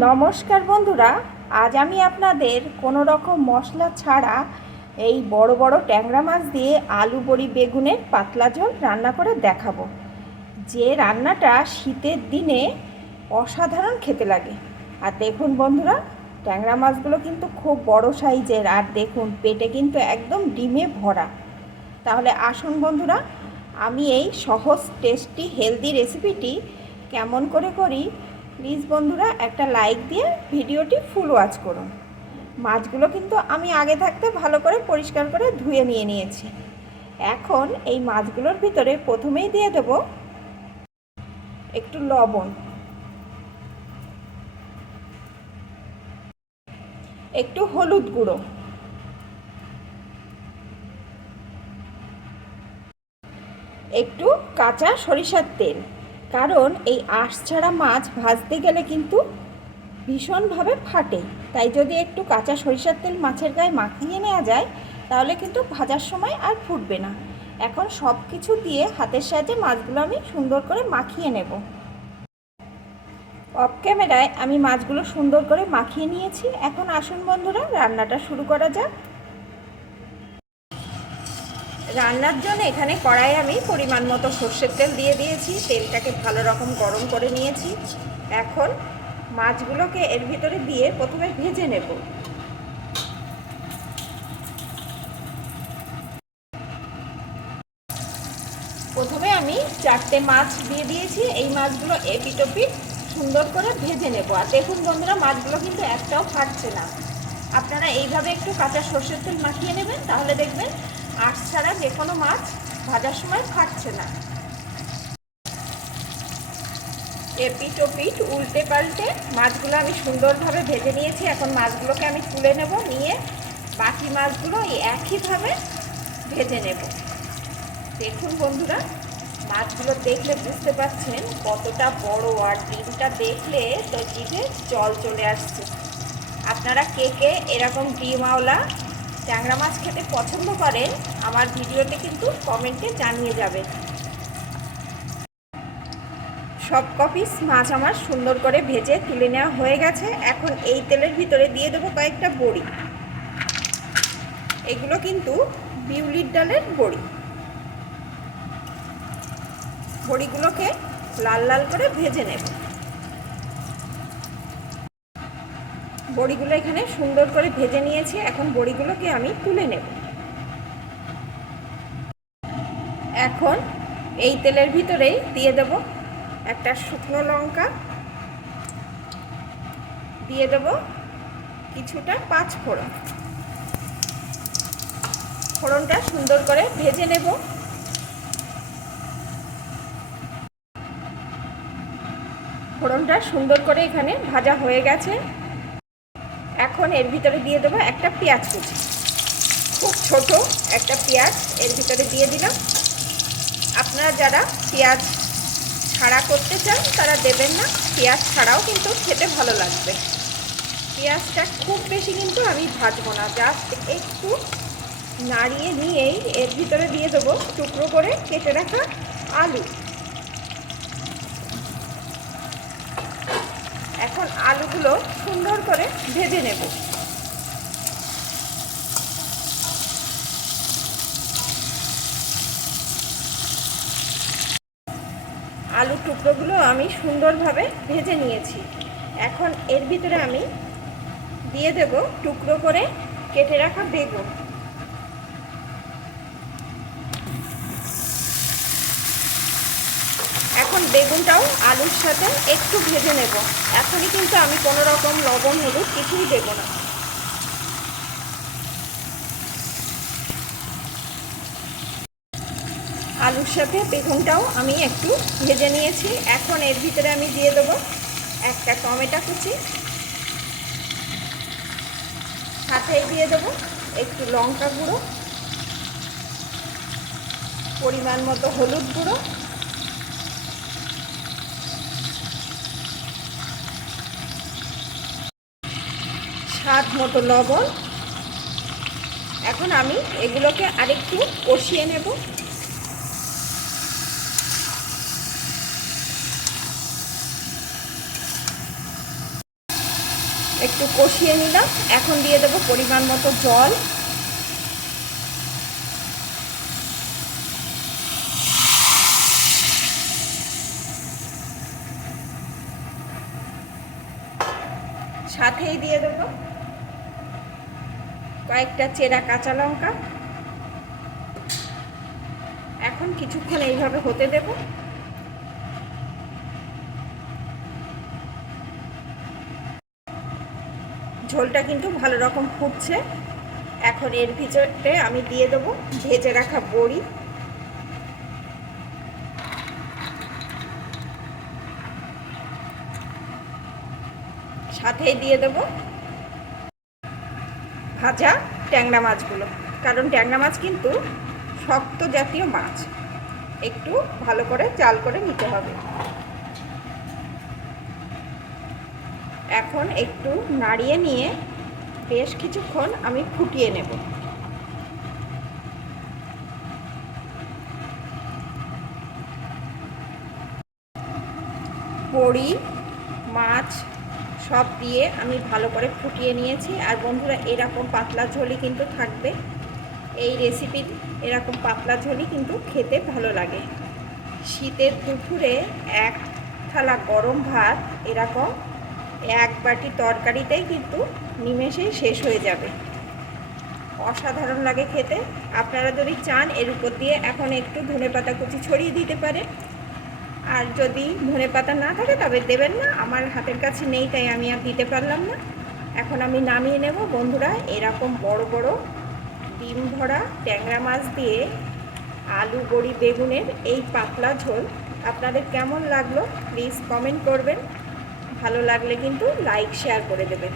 নমস্কার বন্ধুরা, আজ আমি আপনাদের কোনো রকম মশলা ছাড়া এই বড় বড় ট্যাংরা মাছ দিয়ে আলু বড়ি বেগুনের পাতলা ঝোল রান্না করে দেখাবো। যে রান্নাটা শীতের দিনে অসাধারণ খেতে লাগে। আর দেখুন বন্ধুরা, ট্যাংরা মাছগুলো কিন্তু খুব বড় সাইজের, আর দেখুন পেটে কিন্তু একদম ডিমে ভরা। তাহলে আসুন বন্ধুরা, আমি এই সহজ টেস্টি হেলদি রেসিপিটি কেমন করে করি প্লিজ বন্ধুরা, একটা লাইক দিয়ে ভিডিওটি ফুল ওয়াচ করুন। মাছগুলো কিন্তু আমি আগে থাকতে ভালো করে পরিষ্কার করে ধুয়ে নিয়ে নিয়েছি। এখন এই মাছগুলোর ভিতরে প্রথমেই দিয়ে দেব একটু লবণ। একটু হলুদ গুঁড়ো। একটু কাঁচা সরিষার তেল। কারণ এই আঁশ ছাড়া মাছ ভাজতে গেলে কিন্তু ভীষণভাবে ফাটে। তাই যদি একটু কাঁচা সরিষার তেল মাছের গায়ে মাখিয়ে নেওয়া যায়, তাহলে কিন্তু ভাজার সময় আর ফুটবে না। এখন সব কিছু দিয়ে হাতের সাহায্যে মাছগুলো আমি সুন্দর করে মাখিয়ে নেব। অফ ক্যামেরায় আমি মাছগুলো সুন্দর করে মাখিয়ে নিয়েছি। এখন আসুন বন্ধুরা, রান্নাটা শুরু করা যাক। রান্নার জন্য এখানে কড়াই আমি পরিমাণ মতো সর্ষের তেল দিয়ে দিয়েছি। তেলটাকে ভালো রকম গরম করে নিয়েছি। এখন মাছগুলোকে এর ভিতরে দিয়ে প্রথমে ভেজে নেব। প্রথমে আমি চারটে মাছ দিয়ে দিয়েছি। এই মাছগুলো এপিটোপিট সুন্দর করে ভেজে নেব। আর দেখুন বন্ধুরা, মাছগুলো কিন্তু একটাও ফাটছে না। আপনারা এইভাবে একটু কাঁচা সর্ষের তেল মাখিয়ে নেবেন, তাহলে দেখবেন আঁশ ছাড়া যে কোনো মাছ ভাজার সময় ফাটছে না। এপিট ওপিট উল্টে পাল্টে মাছগুলো আমি সুন্দরভাবে ভেজে নিয়েছি। এখন মাছগুলোকে আমি তুলে নেব, নিয়ে বাকি মাছগুলো এই একইভাবে ভেজে নেব। দেখুন বন্ধুরা, মাছগুলো দেখলে বুঝতে পারছেন কতটা বড় আর ডিমটা দেখলে তো জিভে জল চলে আসছে। আপনারা কে কে এরকম ডিমওয়ালা ট্যাংরা মাছ খেতে পছন্দ করেন, আমার ভিডিওতে কিন্তু কমেন্টে জানিয়ে যাবেন। সব কপিস মাছ আমার সুন্দর করে ভেজে তুলে নেওয়া হয়ে গেছে। এখন এই তেলের ভিতরে দিয়ে দেবো কয়েকটা বড়ি। এগুলো কিন্তু বিউলির ডালের বড়ি। বড়িগুলোকে লাল লাল করে ভেজে নেব। বড়িগুলো এখানে সুন্দর করে ভেজে নিয়েছি। এখন বড়িগুলোকে আমি তুলে নেব। এখন এই তেলের ভিতরেই দিয়ে দেব একটা শুকনো লঙ্কা। দিয়ে দেব কিছুটা পাঁচ ফোড়ন। ফোড়নটা সুন্দর করে ভেজে নেব। ফোড়নটা সুন্দর করে এখানে ভাজা হয়ে গেছে। এর ভিতরে দিয়ে দেবো একটা পেঁয়াজ কুচি। খুব ছোট একটা পেঁয়াজ এর ভিতরে দিয়ে দিলাম। আপনারা যারা পেঁয়াজ ছাড়া করতে চান, তারা দেবেন না। পেঁয়াজ ছাড়াও কিন্তু খেতে ভালো লাগবে। পেঁয়াজটা খুব বেশি কিন্তু আমি ভাজবো না জাস্ট একটু নাড়িয়ে নিয়েই এর ভিতরে দিয়ে দেবো টুকরো করে কেটে রাখা আলু এখন আলুগুলো সুন্দর করে ভেজে নেব। আলু টুকরোগুলো আমি সুন্দরভাবে ভেজে নিয়েছি। এখন এর ভিতরে আমি দিয়ে দেব টুকরো করে কেটে রাখা বেগুন। এখন বেগুনটাও আলুর সাথে একটু ভেজে নেব। এখনই কিন্তু আমি কোনো রকম লবণ, হলুদ কিছুই দেব না। আলুর সাথে বেগুনটাও আমি একটু ভেজে নিয়েছি। এখন এর ভিতরে আমি দিয়ে দেবো একটা টমেটো কুচি। সাথেই দিয়ে দেবো একটু লঙ্কা গুঁড়ো। পরিমাণ মতো হলুদ গুঁড়ো। স্বাদ মতো লবণ। এখন আমি এগুলোকে আরেকটু কষিয়ে নেব। একটু কষিয়ে নিলাম। এখন দিয়ে দেবো পরিমাণ মতো জল। সাথেই দিয়ে দেবো। কয়েকটা চেরা কাঁচা লঙ্কা। এখন কিছুক্ষণ এইভাবে হতে দেব। ঝোলটা কিন্তু ভালো রকম ফুটছে। এখন এর ভিতরে আমি দিয়ে দেবো ভেজে রাখা বড়ি। সাথেই দিয়ে দেব ভাজা ট্যাংরা মাছগুলো। কারণ ট্যাংরা মাছ কিন্তু শক্ত জাতীয় মাছ। একটু ভালো করে চাল করে নিতে হবে। এখন একটু নাড়িয়ে নিয়ে বেশ কিছুক্ষণ আমি ফুটিয়ে নেব। বড়ি মাছ সব দিয়ে আমি ভালো করে ফুটিয়ে নিয়েছি। আর বন্ধুরা, এরকম পাতলা ঝোলই কিন্তু থাকবে। এই রেসিপির এরকম পাতলা ঝোলই কিন্তু খেতে ভালো লাগে। শীতের দুপুরে এক থালা গরম ভাত এরকম এক বাটি তরকারিতেই কিন্তু নিমেষেই শেষ হয়ে যাবে। অসাধারণ লাগে খেতে। আপনারা যদি চান, এর উপর দিয়ে এখন একটু ধনে পাতা কুচি ছড়িয়ে দিতে পারে আর যদি ধনে পাতা না থাকে তবে দেবেন না, আমার হাতের কাছে নেই তাই আমি আর দিতে পারলাম না। এখন আমি নামিয়ে নেব। বন্ধুরা, এরকম বড় বড় ডিম ভরা ট্যাংরা মাছ দিয়ে আলু বড়ি বেগুনের এই পাতলা ঝোল আপনাদের কেমন লাগল? প্লিজ কমেন্ট করবেন। ভালো লাগলে কিন্তু লাইক শেয়ার করে দেবেন।